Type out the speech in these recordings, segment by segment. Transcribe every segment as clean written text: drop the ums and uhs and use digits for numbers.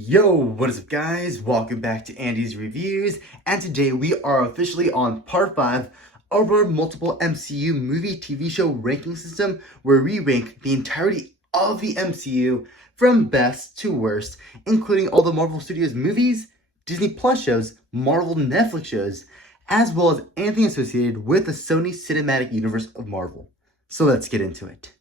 Yo, what is up guys? Welcome back to Andy's Reviews, and today we are officially on part 5 of our multiple MCU movie TV show ranking system where we rank the entirety of the MCU from best to worst, including all the Marvel Studios movies, Disney Plus shows, Marvel Netflix shows, as well as anything associated with the Sony Cinematic Universe of Marvel. So let's get into it.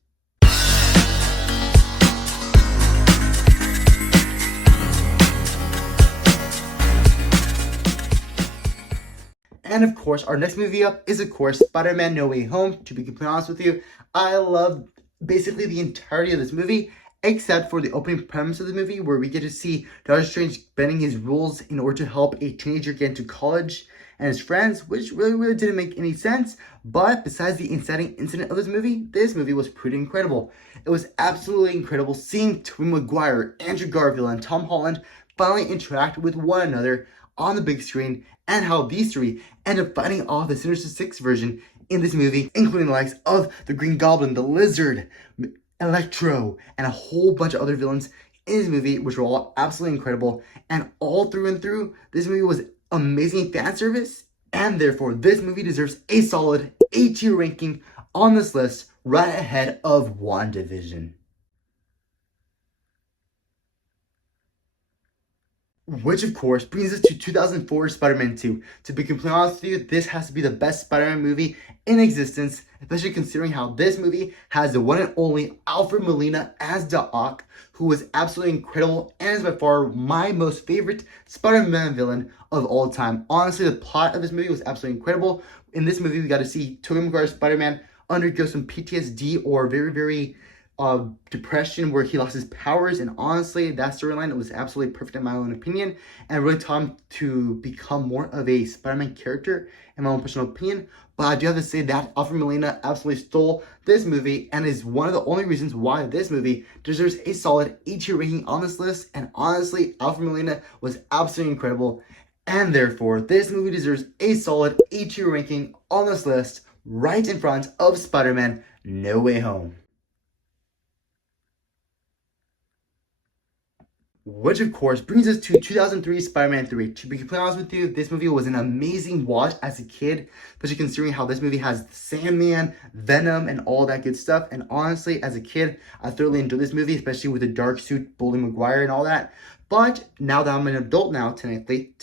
And of course, our next movie up is, of course, Spider-Man No Way Home. To be completely honest with you, I love basically the entirety of this movie, except for the opening premise of the movie, where we get to see Doctor Strange bending his rules in order to help a teenager get into college and his friends, which really didn't make any sense. But besides the inciting incident of this movie was pretty incredible. It was absolutely incredible seeing Tobey Maguire, Andrew Garfield, and Tom Holland finally interact with one another on the big screen, and how these three end up fighting off the Sinister Six version in this movie, including the likes of the Green Goblin, the Lizard, Electro, and a whole bunch of other villains in this movie, which were all absolutely incredible. And all through and through, this movie was amazing fan service, and therefore this movie deserves a solid A-tier ranking on this list, right ahead of WandaVision. Which, of course, brings us to 2004 Spider-Man 2. To be completely honest with you, this has to be the best Spider-Man movie in existence, especially considering how this movie has the one and only Alfred Molina as Doc Ock, who was absolutely incredible and is by far my most favorite Spider-Man villain of all time. Honestly, the plot of this movie was absolutely incredible. In this movie, we got to see Tobey Maguire's Spider-Man undergo some PTSD or very depression where he lost his powers, and honestly that storyline was absolutely perfect in my own opinion, and really taught him to become more of a Spider-Man character in my own personal opinion. But I do have to say that Alfred Molina absolutely stole this movie and is one of the only reasons why this movie deserves a solid A-tier ranking on this list. And honestly, Alfred Molina was absolutely incredible, and therefore this movie deserves a solid A-tier ranking on this list, right in front of Spider-Man No Way Home. Which, of course, brings us to 2003 Spider-Man 3. To be completely honest with you, this movie was an amazing watch as a kid, especially considering how this movie has Sandman, Venom, and all that good stuff. And honestly, as a kid, I thoroughly enjoyed this movie, especially with the dark suit, Tobey Maguire, and all that. But now that I'm an adult now, technically,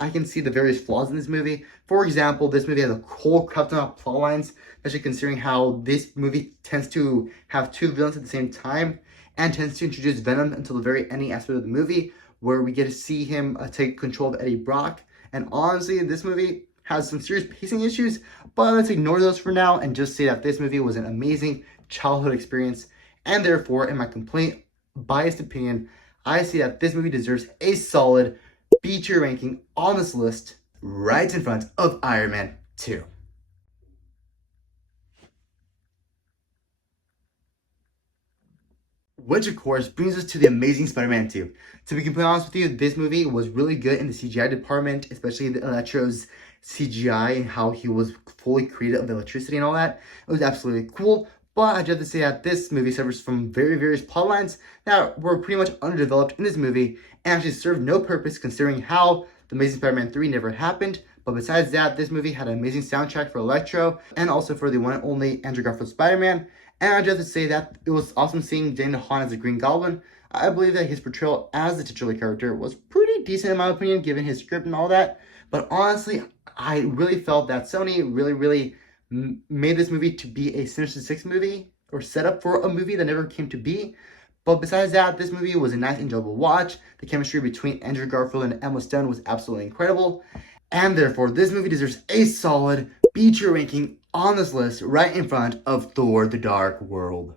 I can see the various flaws in this movie. For example, this movie has a whole crap ton of plot lines, especially considering how this movie tends to have two villains at the same time, and tends to introduce Venom until the very ending aspect of the movie, where we get to see him take control of Eddie Brock. And honestly, this movie has some serious pacing issues, but let's ignore those for now and just say that this movie was an amazing childhood experience. And therefore, in my complete biased opinion, I see that this movie deserves a solid B-tier ranking on this list, right in front of Iron Man 2. Which, of course, brings us to The Amazing Spider-Man 2. To be completely honest with you, this movie was really good in the CGI department, especially the Electro's CGI and how he was fully created of electricity and all that. It was absolutely cool, but I do have to say that this movie suffers from various plot lines that were pretty much underdeveloped in this movie and actually served no purpose considering how The Amazing Spider-Man 3 never happened. But besides that, this movie had an amazing soundtrack for Electro and also for the one and only Andrew Garfield Spider-Man. And I just have to say that it was awesome seeing Downey as the Green Goblin. I believe that his portrayal as the titular character was pretty decent in my opinion, given his script and all that. But honestly, I really felt that Sony really made this movie to be a Sinister Six movie, or set up for a movie that never came to be. But besides that, this movie was a nice, enjoyable watch. The chemistry between Andrew Garfield and Emma Stone was absolutely incredible. And therefore, this movie deserves a solid B-tier ranking on this list, right in front of Thor: The Dark World.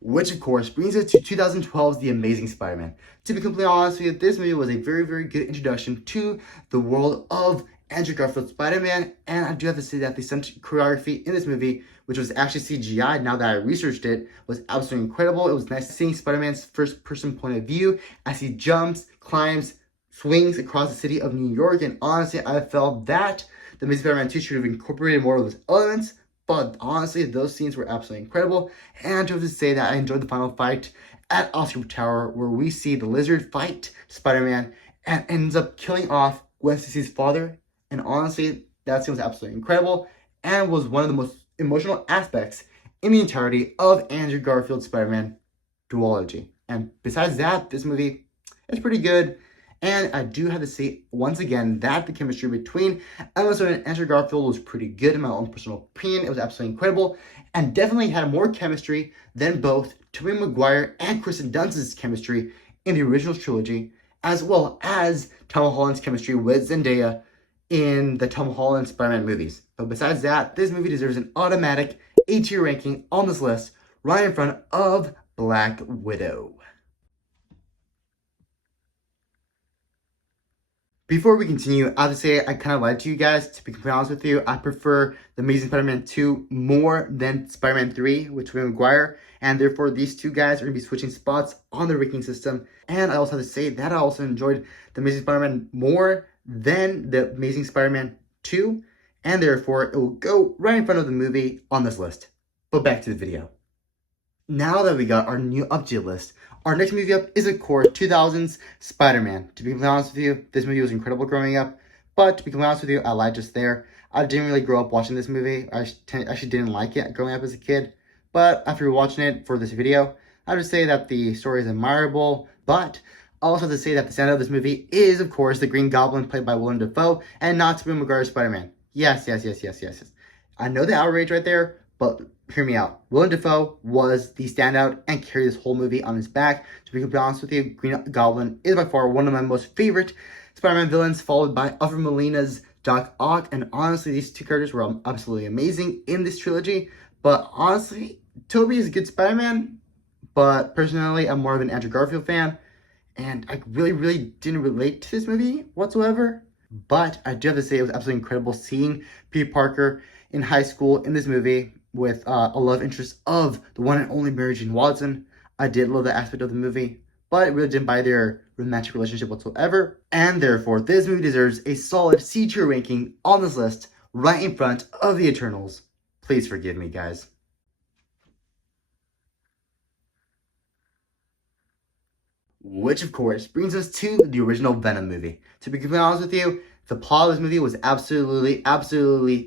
Which, of course, brings us to 2012's The Amazing Spider-Man. To be completely honest with you, this movie was a very good introduction to the world of Andrew Garfield's Spider-Man, and I do have to say that the stunt choreography in this movie, which was actually CGI now that I researched it, was absolutely incredible. It was nice seeing Spider-Man's first-person point of view as he jumps, climbs, swings across the city of New York, and honestly, I felt that The Amazing Spider-Man 2 should have incorporated more of those elements, But honestly, those scenes were absolutely incredible. And to have to say that I enjoyed the final fight at Oscar Tower, where we see the lizard fight Spider-Man and ends up killing off Gwen Stacy's father. And honestly, that scene was absolutely incredible and was one of the most emotional aspects in the entirety of Andrew Garfield's Spider-Man duology. And besides that, this movie is pretty good. And I do have to say, once again, that the chemistry between Emma Stone and Andrew Garfield was pretty good in my own personal opinion. It was absolutely incredible and definitely had more chemistry than both Tobey Maguire and Kristen Dunst's chemistry in the original trilogy, as well as Tom Holland's chemistry with Zendaya in the Tom Holland Spider-Man movies. But besides that, this movie deserves an automatic A-tier ranking on this list, right in front of Black Widow. Before we continue, I have to say I kind of lied to you guys. To be completely honest with you, I prefer The Amazing Spider-Man 2 more than Spider-Man 3 with Tobey Maguire, and therefore these two guys are going to be switching spots on the ranking system. And I also have to say that I also enjoyed The Amazing Spider-Man more than The Amazing Spider-Man 2, and therefore it will go right in front of the movie on this list. But back to the video. Now that we got our new update list, our next movie up is, of course, 2000's Spider-Man. To be completely honest with you, this movie was incredible growing up. But to be completely honest with you, I lied just there. I didn't really grow up watching this movie. I actually didn't like it growing up as a kid. But after watching it for this video, I would say that the story is admirable. But I also have to say that the standout of this movie is, of course, the Green Goblin played by Willem Dafoe and not Tobey Maguire's Spider-Man. Yes. I know the outrage right there, but hear me out. Willem Dafoe was the standout and carried this whole movie on his back. To be completely honest with you, Green Goblin is by far one of my most favorite Spider-Man villains, followed by Alfred Molina's Doc Ock. And honestly, these two characters were absolutely amazing in this trilogy. But honestly, Tobey is a good Spider-Man. But personally, I'm more of an Andrew Garfield fan. And I really didn't relate to this movie whatsoever. But I do have to say it was absolutely incredible seeing Peter Parker in high school in this movie with a love interest of the one and only Mary Jane Watson. I did love that aspect of the movie, but it really didn't buy their romantic relationship whatsoever. And therefore, this movie deserves a solid C-tier ranking on this list, right in front of the Eternals. Please forgive me, guys. Which, of course, brings us to the original Venom movie. To be completely honest with you, the plot of this movie was absolutely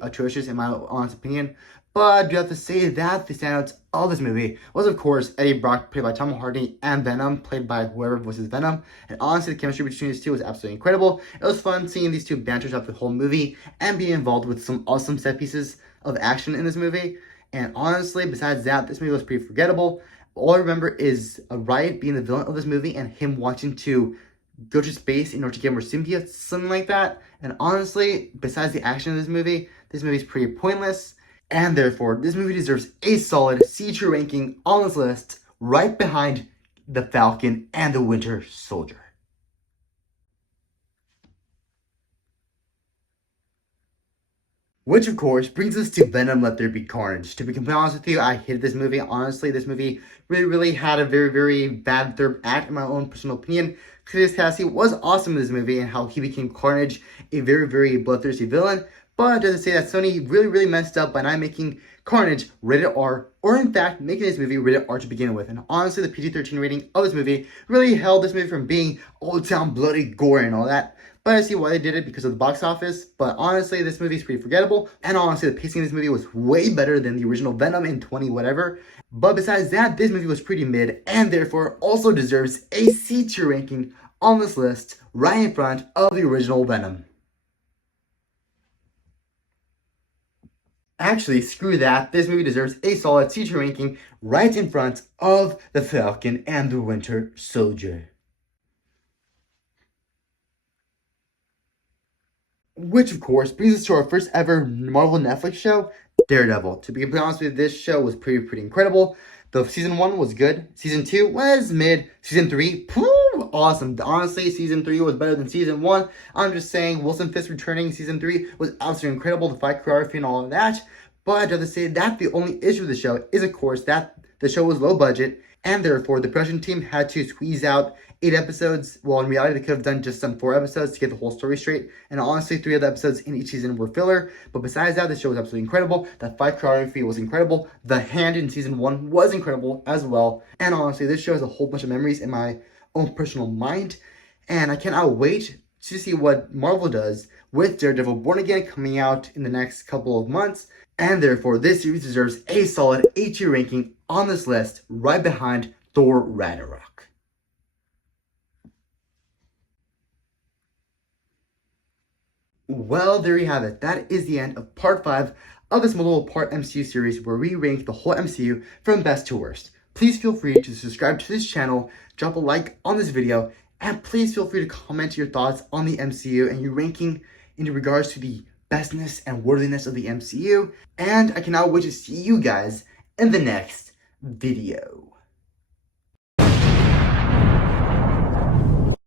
atrocious in my honest opinion. But I do have to say that the standouts of this movie was, of course, Eddie Brock, played by Tom Hardy, and Venom, played by whoever voices Venom. And honestly, the chemistry between these two was absolutely incredible. It was fun seeing these two banter throughout the whole movie and being involved with some awesome set pieces of action in this movie. And honestly, besides that, this movie was pretty forgettable. All I remember is Riot being the villain of this movie and him wanting to go to space in order to get more symbiotes, something like that. And honestly, besides the action of this movie is pretty pointless. And therefore, this movie deserves a solid C-tier ranking on this list, right behind The Falcon and the Winter Soldier. Which, of course, brings us to Venom Let There Be Carnage. To be completely honest with you, I hated this movie. Honestly, this movie really had a very bad third act, in my own personal opinion. Chris Cassie was awesome in this movie and how he became Carnage, a very bloodthirsty villain. But I have to say that Sony really messed up by not making Carnage rated R, or in fact, making this movie rated R to begin with. And honestly, the PG-13 rating of this movie really held this movie from being all-town bloody gore and all that. But I see why they did it, because of the box office. But honestly, this movie is pretty forgettable. And honestly, the pacing of this movie was way better than the original Venom in 20 whatever. But besides that, this movie was pretty mid, and therefore also deserves a C-tier ranking on this list, right in front of the original Venom. Actually, screw that. This movie deserves a solid C-tier ranking right in front of The Falcon and the Winter Soldier. Which, of course, brings us to our first ever Marvel Netflix show, Daredevil. To be completely honest with you, this show was pretty incredible. The season 1 was good. Season 2 was mid. Season 3, awesome. Honestly, season 3 was better than season 1. I'm just saying, Wilson Fisk returning season 3 was absolutely incredible. The fight choreography and all of that. But I have to say that the only issue with the show is, of course, that the show was low budget, and therefore the production team had to squeeze out 8 episodes. Well, in reality, they could have just done 4 episodes to get the whole story straight. And honestly, 3 of the episodes in each season were filler. But besides that, the show was absolutely incredible. The fight choreography was incredible. The hand in season 1 was incredible as well. And honestly, this show has a whole bunch of memories in my own personal mind. And I cannot wait to see what Marvel does with Daredevil Born Again coming out in the next couple of months. And therefore, this series deserves a solid A-tier ranking on this list, right behind Thor Ragnarok. Well, there you have it. That is the end of part 5 of this multiple-part MCU series where we rank the whole MCU from best to worst. Please feel free to subscribe to this channel, drop a like on this video, and please feel free to comment your thoughts on the MCU and your ranking in regards to the bestness and worthiness of the MCU. And I cannot wait to see you guys in the next video.